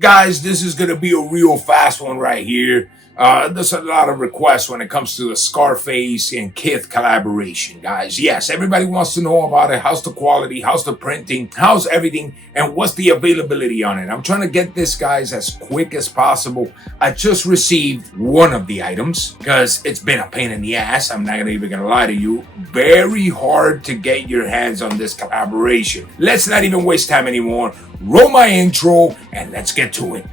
Guys, this is going to be a real fast one right here. There's a lot of requests when it comes to the Scarface and Kith collaboration, guys. Yes, everybody wants to know about it. How's the quality? How's the printing? How's everything? And what's the availability on it? I'm trying to get this, guys, as quick as possible. I just received one of the items because it's been a pain in the ass. I'm not even going to lie to you. Very hard to get your hands on this collaboration. Let's not even waste time anymore. Roll my intro and let's get to it.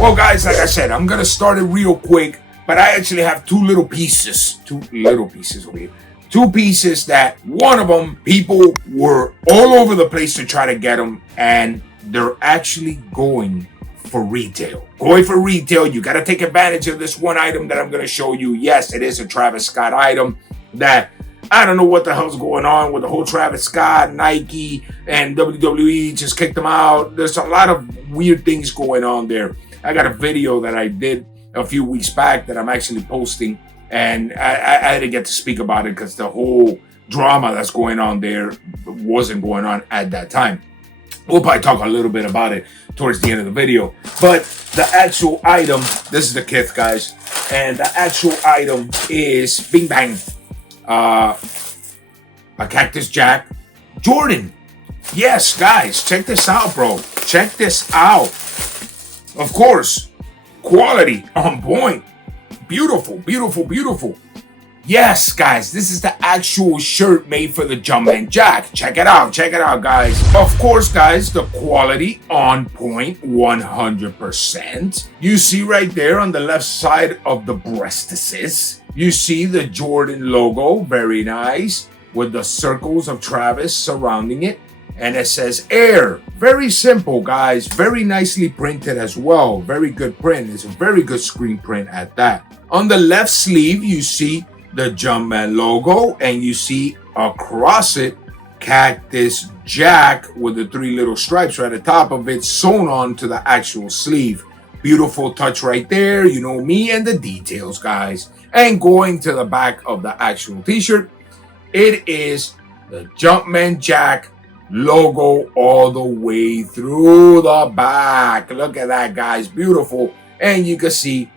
Well, guys, like I said, I'm gonna start it real quick, but I actually have two pieces over here. Two pieces that one of them, people were all over the place to try to get them, and they're actually going for retail. Going for retail, you got to take advantage of this one item that I'm going to show you. Yes, it is a Travis Scott item that I don't know what the hell's going on with the whole Travis Scott, Nike, and WWE just kicked them out. There's a lot of weird things going on there. I got a video that I did a few weeks back that I'm actually posting, and I didn't get to speak about it because the whole drama that's going on there wasn't going on at that time. We'll probably talk a little bit about it towards the end of the video. But the actual item, this is the Kith, guys. And the actual item is Bing Bang. A Cactus Jack Jordan. Yes, guys, check this out, bro. Check this out. Of course, quality on point. Beautiful, beautiful, beautiful. Yes, guys, this is the actual shirt made for the Jumpman Jack. Check it out, guys. Of course, guys, the quality on point 100%. You see right there on the left side of the breastises, you see the Jordan logo, very nice, with the circles of Travis surrounding it. And it says Air. Very simple, guys. Very nicely printed as well. Very good print. It's a very good screen print at that. On the left sleeve, you see the Jumpman logo, and you see across it Cactus Jack with the three little stripes right at the top of it sewn on to the actual sleeve. Beautiful touch right there. You know me and the details, guys. And going to the back of the actual t-shirt, it is the Jumpman Jack logo all the way through the back. Look at that, guys. Beautiful. And you can see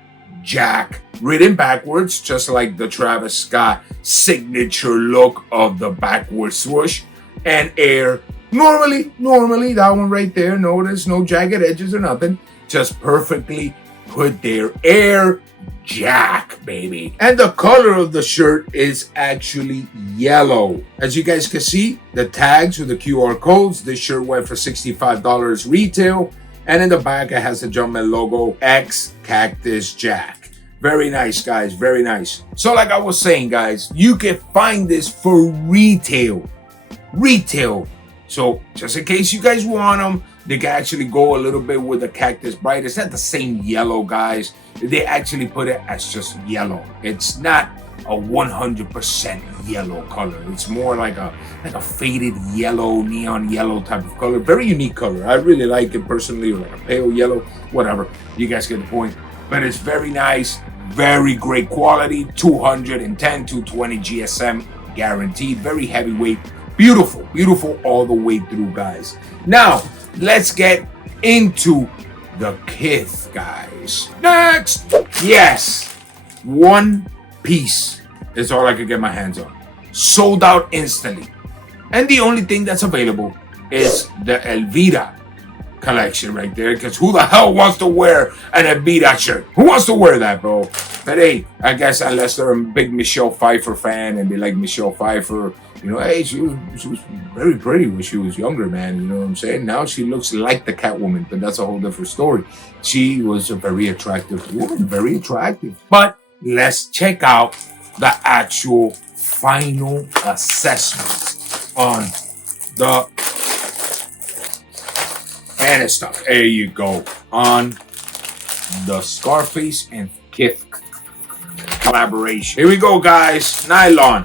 Jack written backwards, just like the Travis Scott signature look of the backward swoosh. And Air, normally that one right there, notice no jagged edges or nothing, just perfectly put there. Air Jack, baby. And the color of the shirt is actually yellow. As you guys can see, the tags with the QR codes, this shirt went for $65 retail. And in the back, it has the Jumpman logo, X Cactus Jack. Very nice, guys. Very nice. So like I was saying, guys, you can find this for retail. So just in case you guys want them, they can actually go a little bit with the Cactus Bright. It's not the same yellow, guys. They actually put it as just yellow. It's not a 100% yellow color. It's more like a faded yellow, neon yellow type of color. Very unique color. I really like it personally, or like a pale yellow, whatever. You guys get the point. But it's very nice, very great quality. 210, 220 GSM guaranteed. Very heavyweight. Beautiful, beautiful all the way through, guys. Now, let's get into the Kith, guys. Next! Yes! One piece is all I could get my hands on. Sold out instantly. And the only thing that's available is the Elvira collection right there, because who the hell wants to wear an Elvira shirt? Who wants to wear that, bro? But hey, I guess unless they're a big Michelle Pfeiffer fan and they like Michelle Pfeiffer, you know, hey, she was very pretty when she was younger, man. You know what I'm saying? Now she looks like the Catwoman, but that's a whole different story. She was a very attractive woman, very attractive. But let's check out the actual final assessments on the and stuff. There you go. On the Scarface and Kith collaboration. Here we go, guys. Nylon.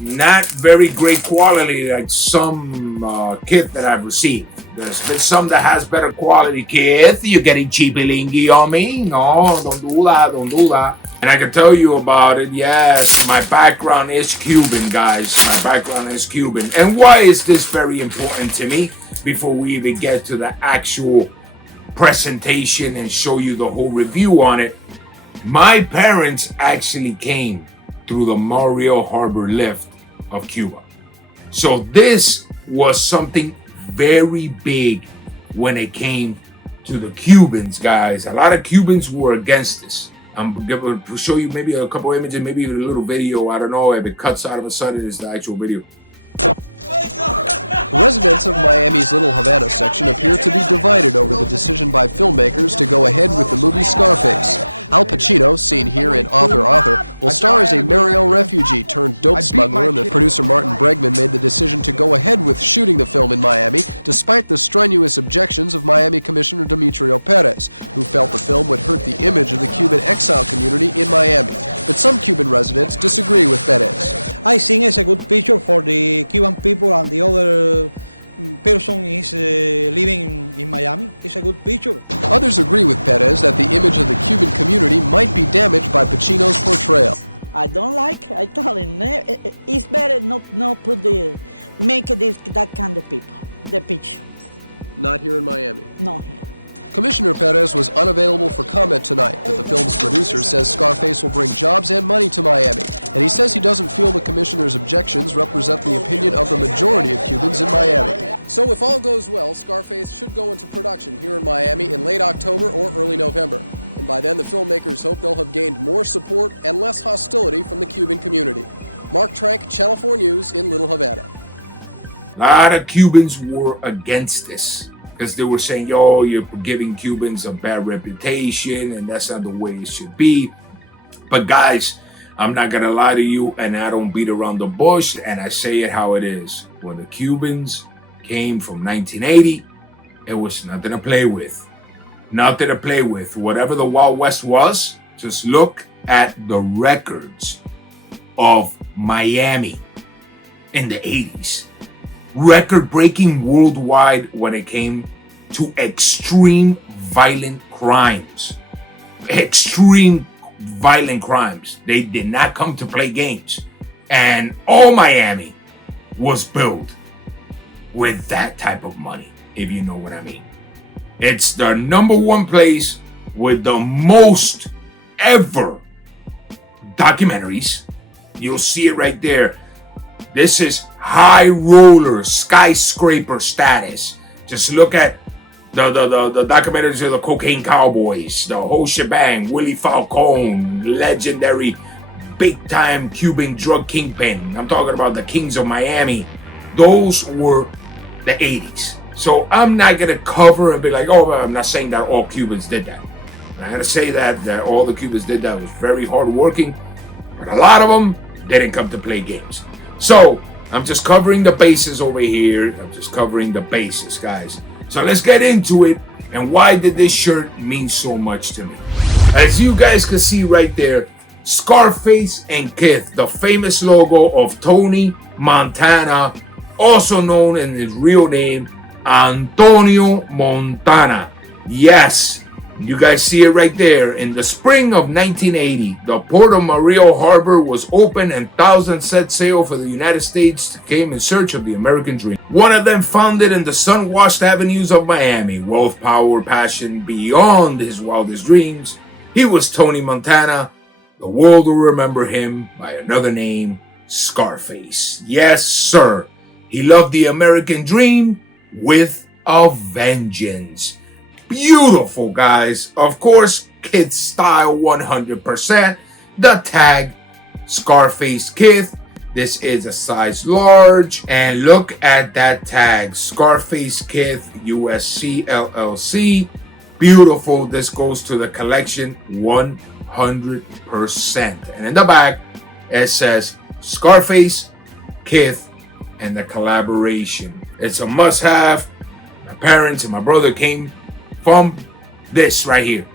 Not very great quality like some kit that I've received. There's been some that has better quality. Kith, you're getting cheapy-lingy on me? No, don't do that, don't do that. And I can tell you about it. Yes, my background is Cuban, guys. My background is Cuban. And why is this very important to me? Before we even get to the actual presentation and show you the whole review on it, my parents actually came through the Mariel Harbor lift of Cuba. So this was something very big when it came to the Cubans, guys. A lot of Cubans were against this. I'm going to show you maybe a couple images, maybe even a little video. I don't know if it cuts out of a sudden. It's the actual video. Despite the strenuous objections of my other commissioner to mutual parents, I've seen it in people of the other big families living in Iran. So the people, I disagree with parents that the imagery might be damaged by the truth. I don't like it. If no people need to live to that kind of picture. Not really my head. Commissioner Parents was unavailable for comment tonight. Since dogs have medical rights. He says he doesn't feel the commissioner's rejections representing the opinion of the majority of convincing power. So if all goes well, Scarface will go to the punch in Miami in late October or early November. Now that the filmmakers hope they will gain more support and less hostility from the Cuban community. They'll track the channel for years and year on out. A lot of Cubans were against this because they were saying, yo, you're giving Cubans a bad reputation and that's not the way it should be. But guys, I'm not going to lie to you, and I don't beat around the bush, and I say it how it is. When the Cubans came from 1980, it was nothing to play with. Nothing to play with. Whatever the Wild West was, just look at the records of Miami in the 80s. Record-breaking worldwide when it came to extreme violent crimes. Extreme violent crimes. They did not come to play games. And all Miami was built with that type of money, if you know what I mean. It's the number one place with the most ever documentaries. You'll see it right there. This is high roller skyscraper status. Just look at the documentaries of the Cocaine Cowboys, the whole shebang, Willie Falcone, legendary big-time Cuban drug kingpin. I'm talking about the Kings of Miami. Those were the 80s. So I'm not going to cover and be like, oh, I'm not saying that all Cubans did that. I'm going to say that all the Cubans did that was very hardworking, but a lot of them didn't come to play games. So I'm just covering the bases over here. I'm just covering the bases, guys. So let's get into it. And why did this shirt mean so much to me? As you guys can see right there, Scarface and Kith, the famous logo of Tony Montana, also known in his real name, Antonio Montana. Yes, you guys see it right there. In the spring of 1980, the port of Mariel Harbor was open and thousands set sail for the United States came in search of the American dream. One of them founded in the sun-washed avenues of Miami, wealth, power, passion beyond his wildest dreams. He was Tony Montana. The world will remember him by another name, Scarface. Yes, sir. He loved the American dream with a vengeance. Beautiful, guys. Of course, Kith style 100%. The tag, Scarface Kith. This is a size large. And look at that tag, Scarface Kith USC LLC. Beautiful. This goes to the collection 100%. And in the back, it says Scarface, Kith, and the collaboration. It's a must-have. My parents and my brother came from this right here,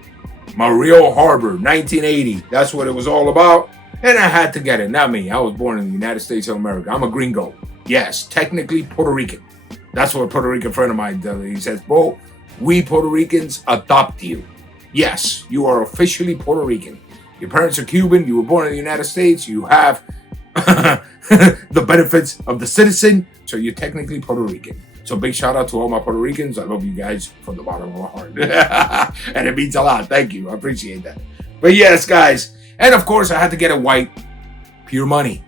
Mariel Harbor, 1980. That's what it was all about, and I had to get it. Not me. I was born in the United States of America. I'm a gringo. Yes, technically Puerto Rican. That's what a Puerto Rican friend of mine does. He says, bro, we Puerto Ricans adopt you. Yes, you are officially Puerto Rican. Your parents are Cuban. You were born in the United States. You have the benefits of the citizen. So you're technically Puerto Rican. So big shout out to all my Puerto Ricans. I love you guys from the bottom of my heart. And it means a lot. Thank you. I appreciate that. But yes, guys. And of course, I had to get a white pure money.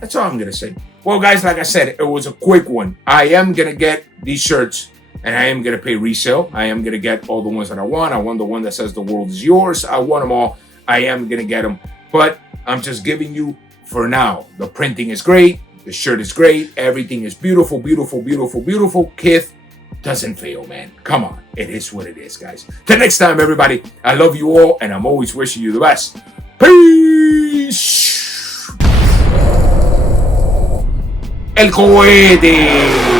That's all I'm going to say. Well, guys, like I said, it was a quick one. I am going to get these shirts and I am going to pay resale. I am going to get all the ones that I want. I want the one that says the world is yours. I want them all. I am going to get them. But I'm just giving you for now. The printing is great. The shirt is great. Everything is beautiful, beautiful, beautiful, beautiful. Kith doesn't fail, man. Come on. It is what it is, guys. Till next time, everybody. I love you all, and I'm always wishing you the best. Peace. El cohete.